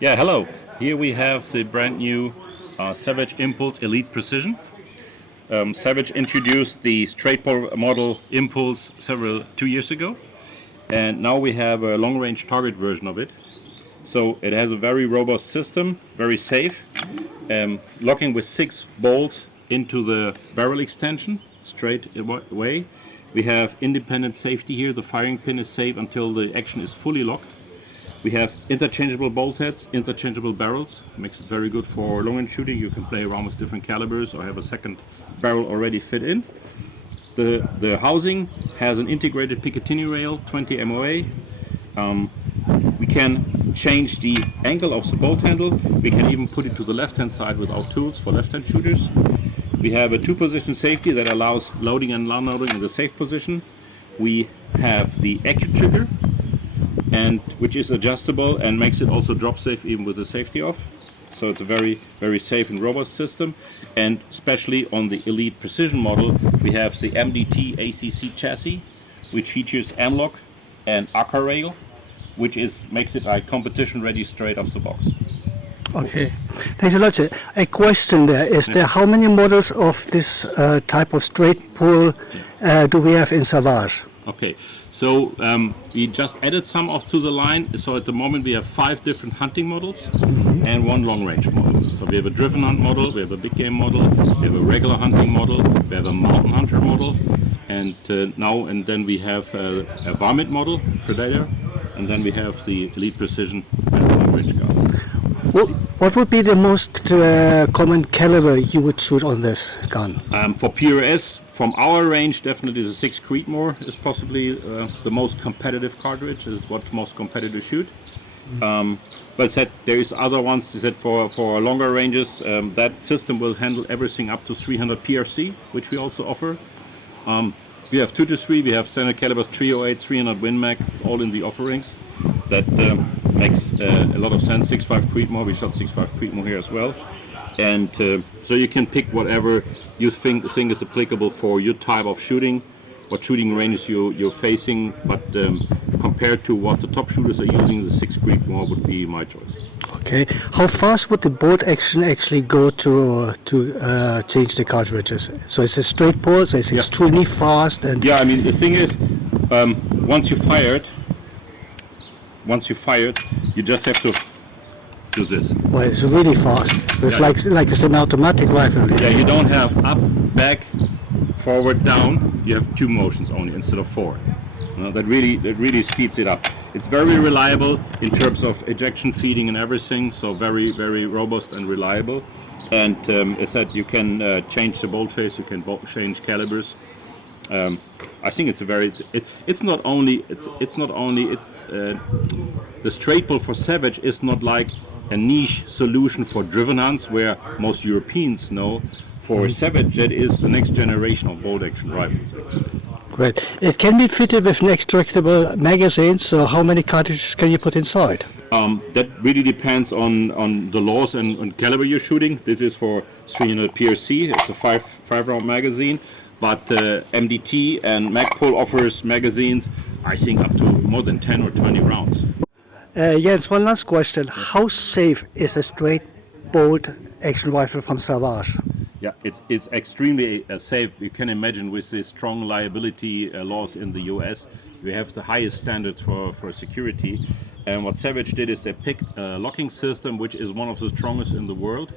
Yeah, hello. Here we have the brand new Savage Impulse Elite Precision. Savage introduced the straight bore model Impulse 2 years ago, and now we have a long-range target version of it. So it has a very robust system, very safe, locking with 6 bolts into the barrel extension straight away. We have independent safety here. The firing pin is safe until the action is fully locked. We have interchangeable bolt heads, interchangeable barrels. Makes it very good for long-range shooting. You can play around with different calibers or have a second barrel already fit in. The housing has an integrated Picatinny rail, 20 MOA. We can change the angle of the bolt handle. We can even put it to the left-hand side without tools for left-hand shooters. We have a 2-position safety that allows loading and unloading in the safe position. We have the accu-trigger, and which is adjustable and makes it also drop safe even with the safety off. So it's a very, very safe and robust system. And especially on the Elite Precision model, we have the MDT ACC chassis, which features M-lock and ACA rail, which makes it like competition ready straight off the box. Okay, thanks a lot. A question there, is there how many models of this type of straight pull do we have in Savage? Okay, so we just added some off to the line. So at the moment we have 5 different hunting models and 1 long-range model. So we have a driven hunt model, we have a big game model, we have a regular hunting model, we have a mountain hunter model, and then we have a varmint model, predator, and then we have the Elite Precision and long-range gun. What would be the most common caliber you would shoot on this gun? For PRS, from our range, definitely the 6 Creedmoor is possibly the most competitive cartridge. Is what most competitors shoot. But there is other ones that for longer ranges. That system will handle everything up to 300 PRC, which we also offer. We have 2 to 3. We have standard caliber 308, 300 Win Mag, all in the offerings. That makes a lot of sense. 6.5 Creedmoor. We shot 6.5 Creedmoor here as well. And so you can pick whatever you think is applicable for your type of shooting, what shooting ranges you're facing. But compared to what the top shooters are using, the 6 Creedmoor would be my choice. Okay. How fast would the bolt action actually go to change the cartridges? So it's a straight pull, so it's extremely fast. And yeah, I mean the thing is, once you fire it, you just have to do this. Well, it's really fast. It's like it's an automatic rifle. Yeah, you don't have up, back, forward, down. You have 2 motions only instead of 4. That really speeds it up. It's very reliable in terms of ejection feeding and everything. So very, very robust and reliable. And as I said, you can change the bolt face. You can change calibers. I think it's not only the straight pull for Savage is not like a niche solution for driven hunts where most Europeans know. For Savage, that is the next generation of bolt action rifles actually. Great. It can be fitted with an extractable magazine, so how many cartridges can you put inside? That really depends on the laws and caliber you're shooting. This is for 300 PRC, it's a 5-round magazine, but MDT and Magpul offers magazines, I think up to more than 10 or 20 rounds. Jens, one last question. How safe is a straight bolt action rifle from Savage? Yeah, it's extremely safe. You can imagine with the strong liability laws in the US, we have the highest standards for security. And what Savage did is they picked a locking system which is one of the strongest in the world.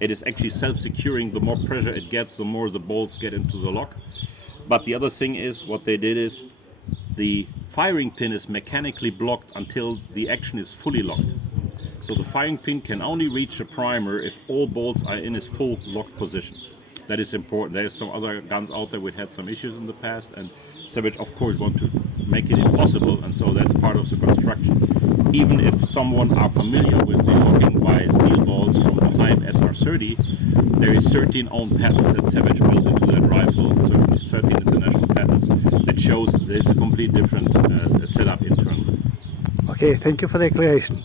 It is actually self-securing. The more pressure it gets, the more the bolts get into the lock. But the other thing is, what they did is the firing pin is mechanically blocked until the action is fully locked. So the firing pin can only reach the primer if all bolts are in its full locked position. That is important. There's some other guns out there which had some issues in the past, and Savage of course want to make it impossible, and so that's part of the construction. Even if someone are familiar with the locking by steel balls from the Hype SR30, there is 13 own patents that Savage built into that rifle, 13 international patents, that shows there's a complete different setup internally. Okay, thank you for the explanation.